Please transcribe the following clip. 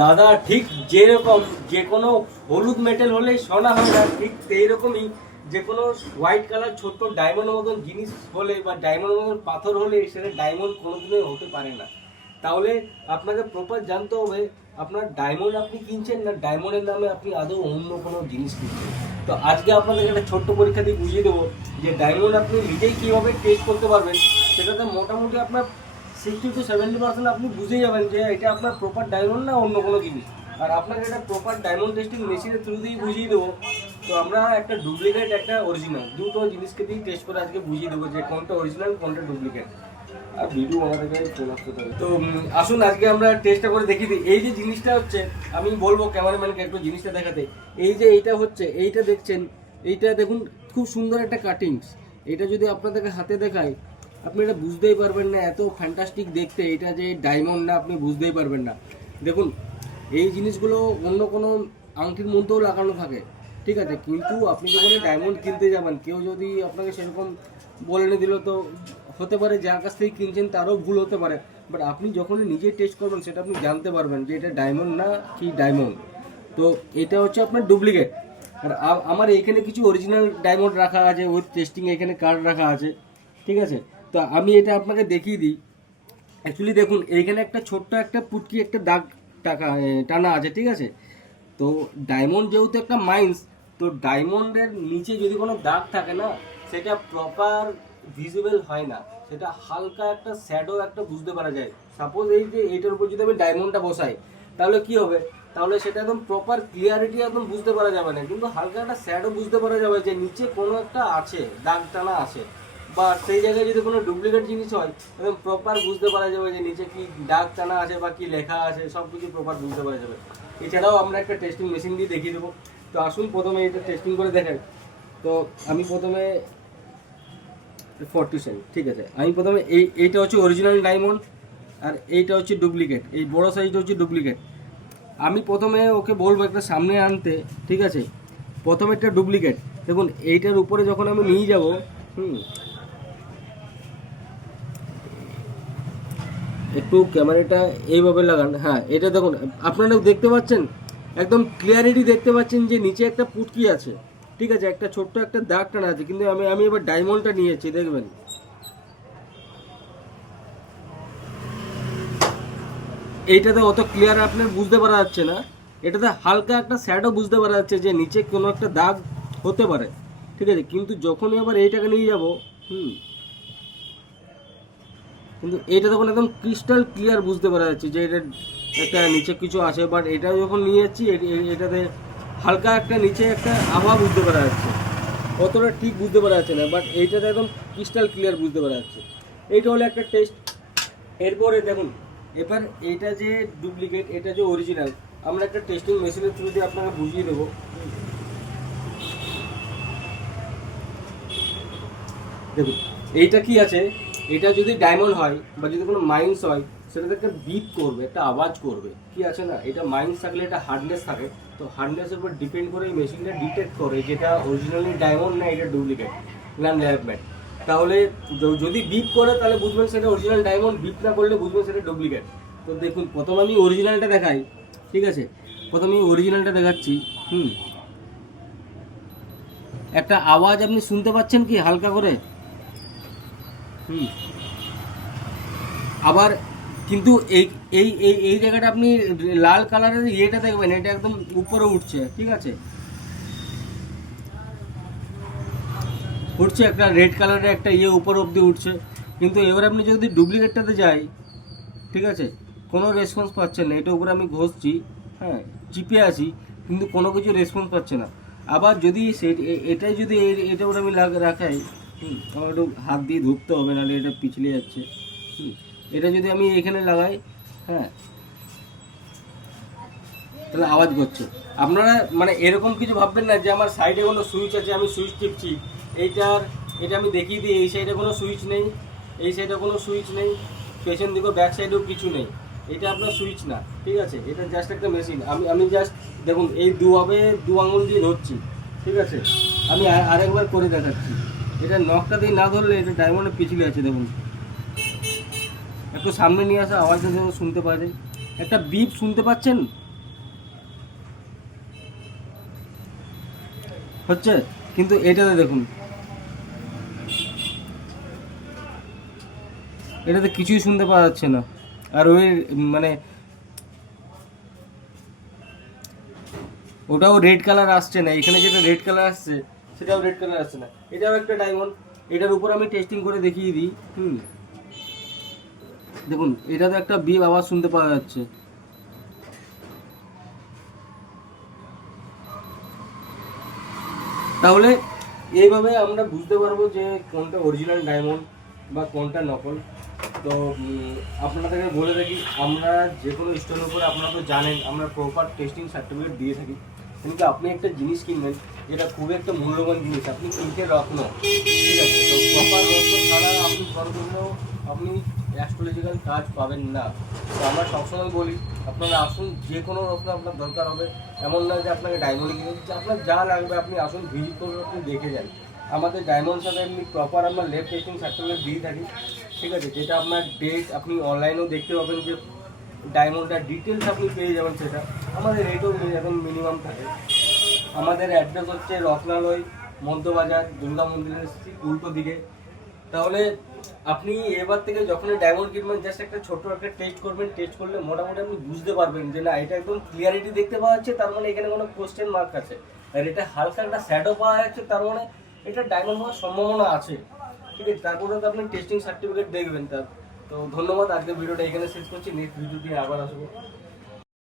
দাদা ঠিক যেরকম যে কোনো হলুদ মেটেল হলে সোনা হয় না, ঠিক এইরকমই যে কোনো হোয়াইট কালার ছোট্ট ডায়মন্ডের মতন জিনিস হলে বা ডায়মন্ডের মতন পাথর হলে সেটা ডায়মন্ড কোনোদিনই হতে পারে না। তাহলে আপনাকে প্রপার জানতে হবে আপনার ডায়মন্ড আপনি কিনছেন না ডায়মন্ডের নামে আপনি আদৌ অন্য কোনো জিনিস কিনছেন। তো আজকে আপনাদেরকে একটা ছোট্ট পরীক্ষা দিয়ে বুঝিয়ে দেবো যে ডায়মন্ড আপনি নিজেই কীভাবে টেস্ট করতে পারবেন। সেটাতে মোটামুটি আপনার 60-70% আপনি বুঝে যাবেন যে এটা আপনার প্রপার ডায়মন্ড না অন্য কোনো জিনিস। আর আপনাকে একটা প্রপার ডায়মন্ড টেস্টিং মেশিনের থ্রু দিয়েই বুঝিয়ে দেবো। তো আমরা একটা ডুপ্লিকেট একটা অরিজিনাল দুটো জিনিসকে দিয়ে টেস্ট করে আজকে বুঝিয়ে দেবো যে কোনটা অরিজিনাল কোনটা ডুপ্লিকেট। আর ভিডিও আমাদেরকে ফোন আসতে হবে। তো আসুন আজকে আমরা টেস্টটা করে দেখিয়ে দিই। এই যে জিনিসটা হচ্ছে আমি বলবো ক্যামেরাম্যানকে একটু জিনিসটা দেখাতে। এই যে এইটা হচ্ছে এইটা দেখছেন, এইটা দেখুন খুব সুন্দর একটা কাটিংস। এটা যদি আপনাদেরকে হাতে দেখায় আপনি এটা বুঝতেই পারবেন না, এত ফ্যান্টাস্টিক দেখতে এটা যে ডায়মন্ড না আপনি বুঝতেই পারবেন না। দেখুন এই জিনিসগুলো অন্য কোনো আংটির মধ্যেও লাগানো থাকে, ঠিক আছে, কিন্তু আপনি যখন ডায়মন্ড কিনতে যাবেন কেউ যদি আপনাকে সেরকম বলে নিয়ে দিল তো হতে পারে যার কাছ থেকে কিনছেন তারও ভুল হতে পারে। বাট আপনি যখনই নিজে টেস্ট করবেন সেটা আপনি জানতে পারবেন যে এটা ডায়মন্ড না কি ডায়মন্ড। তো এটা হচ্ছে আপনার ডুপ্লিকেট। আর আমার এইখানে কিছু অরিজিনাল ডায়মন্ড রাখা আছে, উইথ টেস্টিং এখানে কার্ড রাখা আছে, ঠিক আছে। তো আমি এটা আপনাকে দেখিয়ে দিই। অ্যাকচুয়ালি দেখুন এইখানে একটা ছোট্ট একটা পুটকি একটা দাগ টানা আছে, ঠিক আছে। তো ডায়মন্ড যেহেতু একটা মাইন্স, তো ডায়মন্ডের নিচে যদি কোনো দাগ থাকে না সেটা প্রপার ভিজিবল হয় না, সেটা হালকা একটা শ্যাডো একটা বুঝতে পারা যায়। সাপোজ এই যে এইটার উপর যদি আমি ডায়মন্ডটা বসাই তাহলে কি হবে, তাহলে সেটা একদম প্রপার ক্লিয়ারিটি একদম বুঝতে পারা যাবে না, কিন্তু হালকা একটা শ্যাডো বুঝতে পারা যাবে যে নিচে কোনো একটা আছে, দাগ টানা আছে। বা সেই জায়গায় যদি কোনো ডুপ্লিকেট জিনিস হয় একদম প্রপার বুঝতে পারা যাবে যে নিচে কি দাগ টানা আছে বা কি লেখা আছে, সব কিছু প্রপার বুঝতে পারা যাবে। এছাড়াও আমরা একটা টেস্টিং মেশিন দিয়ে দেখিয়ে দেবো। তো আসুন প্রথমে এটা টেস্টিং করে দেখাই। তো আমি প্রথমে 47, ঠিক আছে, আমি প্রথমে এইটা হচ্ছে অরিজিনাল ডায়মন্ড আর এইটা হচ্ছে ডুপ্লিকেট, এই বড় সাইজটা হচ্ছে ডুপ্লিকেট। আমি প্রথমে ওকে বলবো একটা সামনে আনতে, ঠিক আছে। প্রথমে একটা ডুপ্লিকেট দেখুন এইটার উপরে যখন আমি নিয়ে যাব, একটু ক্যামেরাটা এইভাবে লাগান, হ্যাঁ এটা দেখুন আপনারা দেখতে পাচ্ছেন, একদম ক্লিয়ারিটি দেখতে পাচ্ছেন যে নিচে একটা পুটকি আছে, ঠিক আছে, একটা ছোট্ট একটা দাগ টানা আছে, কিন্তু আমি এবার ডায়মন্ডটা নিয়েছি দেখবেন। এইটাতে অত ক্লিয়ার আপনার বুঝতে পারা যাচ্ছে না, এটাতে হালকা একটা শ্যাডো বুঝতে পারা যাচ্ছে যে নিচে কোনো একটা দাগ হতে পারে, ঠিক আছে। কিন্তু যখনই আবার এইটাকে নিয়ে যাব, কিন্তু এটা তখন একদম ক্রিস্টাল ক্লিয়ার বুঝতে পারা যাচ্ছে যে এটা একটা নিচে কিছু আছে। বাট এটা যখন নিয়ে যাচ্ছি এটাতে হালকা একটা নিচে একটা আভা বুঝতে পারা যাচ্ছে, অতটা ঠিক বুঝতে পারা যাচ্ছে না, বাট এইটাতে একদম ক্রিস্টাল ক্লিয়ার বুঝতে পারা যাচ্ছে। এইটা হলো একটা টেস্ট। এরপরে দেখুন এবার এইটা যে ডুপ্লিকেট এটা যে অরিজিনাল, আমরা একটা টেস্টিং মেশিনের থ্রু দিয়ে আপনাকে বুঝিয়ে দেবো। দেখুন এইটা কি আছে, এটা যদি ডায়মন্ড হয় বা যদি কোনো মাইন্স হয় সেটাতে একটা বিপ করবে, একটা আওয়াজ করবে, কি আছে না, এটা মাইন্স থাকলে এটা হার্ডনেস থাকে, তো হার্ডনেসের উপর ডিপেন্ড করে এই মেশিনটা ডিটেক্ট করে যেটা অরিজিনালি ডায়মন্ড না এটা ডুপ্লিকেট না ল্যাবমেট। তাহলে যদি বিপ করে তাহলে বুঝবেন সেটা অরিজিনাল ডায়মন্ড, বিপ না করলে বুঝবেন সেটা ডুপ্লিকেট। তো দেখুন প্রথম আমি অরিজিনালটা দেখাই, ঠিক আছে, প্রথমে আমি অরিজিনালটা দেখাচ্ছি। একটা আওয়াজ আপনি শুনতে পাচ্ছেন কি হালকা করে, আবার কিন্তু এই এই এই এই জায়গাটা আপনি লাল কালারের ইয়েটা দেখবেন এটা একদম উপরে উঠছে, ঠিক আছে, উঠছে একটা রেড কালারের একটা ইয়ে উপর অবধি উঠছে। কিন্তু এবার আপনি যদি ডুপ্লিকেটটাতে যাই, ঠিক আছে, কোনো রেসপন্স পাচ্ছেন না, এটা উপরে আমি ঘষছি, হ্যাঁ চিপে আছি, কিন্তু কোনো কিছু রেসপন্স পাচ্ছে না। আবার যদি এটাই যদি এটা উপরে আমি রাখাই, আমার একটু হাত দিয়ে ধরতে হবে নাহলে এটা পিছলে যাচ্ছে। এটা যদি আমি এখানে লাগাই, হ্যাঁ তাহলে আওয়াজ করছে। আপনারা মানে এরকম কিছু ভাববেন না যে আমার সাইডে কোনো সুইচ আছে আমি সুইচ টিপছি। এটা আমি দেখিয়ে দিই, এই সাইডে কোনো সুইচ নেই, এই সাইডে কোনো সুইচ নেই, পেছন দিকেও ব্যাক সাইডেও কিছু নেই, এটা আপনার সুইচ না, ঠিক আছে, এটা জাস্ট একটা মেশিন। আমি জাস্ট দেখুন এই দু আঙুল দিয়ে ধরছি, ঠিক আছে, আমি আরেকবার করে দেখাচ্ছি। এটা নখটা দিয়ে না ধরলে এটা ডায়মন্ডে পিছলে আছে, দেখুন একটু সামনে নিয়ে আসা আওয়াজটা যেন শুনতে পাওয়া যায়। একটা বিপ শুনতে পাচ্ছেন হচ্ছে, কিন্তু এটাতে দেখুন, এটাতে কিছুই শুনতে পাওয়া যাচ্ছে না। আর ওই মানে ওটাও রেড কালার আসছে না, এখানে যেটা রেড কালার আসছে সেটাও রেড কালার আসছে না। এটাও একটা ডায়মন্ড, এটার উপর আমি টেস্টিং করে দেখিয়ে দিই। দেখুন এটাতে একটা বিপ আওয়াজ শুনতে পাওয়া যাচ্ছে। তাহলে এইভাবে আমরা বুঝতে পারবো যে কোনটা অরিজিনাল ডায়মন্ড বা কোনটা নকল। তো আপনাদেরকে বলে রাখি, আমরা যে কোনো স্টোনের উপরে আপনারা তো জানেন আমরা প্রপার টেস্টিং সার্টিফিকেট দিয়ে থাকি। কিন্তু আপনি একটা জিনিস কিনবেন, এটা খুবই একটা মূল্যবান জিনিস, আপনি কিনতে রত্ন, ঠিক আছে, তো প্রপার রত্ন ছাড়া আপনি সর্বনিম্ন আপনি অ্যাস্ট্রোলজিক্যাল কাজ পাবেন না। তো আমরা সবসময় বলি আপনারা আসুন, যে কোনো রত্ন আপনার দরকার হবে, এমন না যে আপনাকে ডায়মন্ড কিনে দিচ্ছে, আপনার যা লাগবে আপনি আসুন, ভিজিট করুন, আপনি দেখে যান। আমাদের ডায়মন্ড সাথে এমনি প্রপার আমরা ল্যাব টেস্টিং সার্টিফিকেট দিয়ে থাকি, ঠিক আছে, যেটা আপনার ডেট আপনি অনলাইনেও দেখতে পাবেন যে ডায়মন্ডটার ডিটেলস আপনি পেয়ে যাবেন, সেটা আমাদের রেটও এখন মিনিমাম থাকে। আমাদের অ্যাড্রেস হচ্ছে রত্নালয় মধ্যবাজার দুর্গা মন্দিরের ঠিক উল্টো দিকে। তাহলে আপনি এবার থেকে যখনই ডায়মন্ড কিনবেন জাস্ট একটা ছোট একটা টেস্ট করবেন, টেস্ট করলে মোটামুটি আপনি বুঝতে পারবেন যে না এটা একদম ক্লিয়ারিটি দেখতে পাওয়া যাচ্ছে, তার মানে এখানে কোনো কোশ্চেন মার্ক আছে। আর এটা হালকা একটা শ্যাডো পাওয়া যাচ্ছে, তার মানে এটা ডায়মন্ড হওয়ার সম্ভাবনা আছে, ঠিক আছে। তারপরে তো আপনি টেস্টিং সার্টিফিকেট দেখবেন তার। তো ধন্যবাদ, আজকের ভিডিওটা এখানে শেষ করছি, নেক্সট ভিডিও দিয়ে আবার আসবো।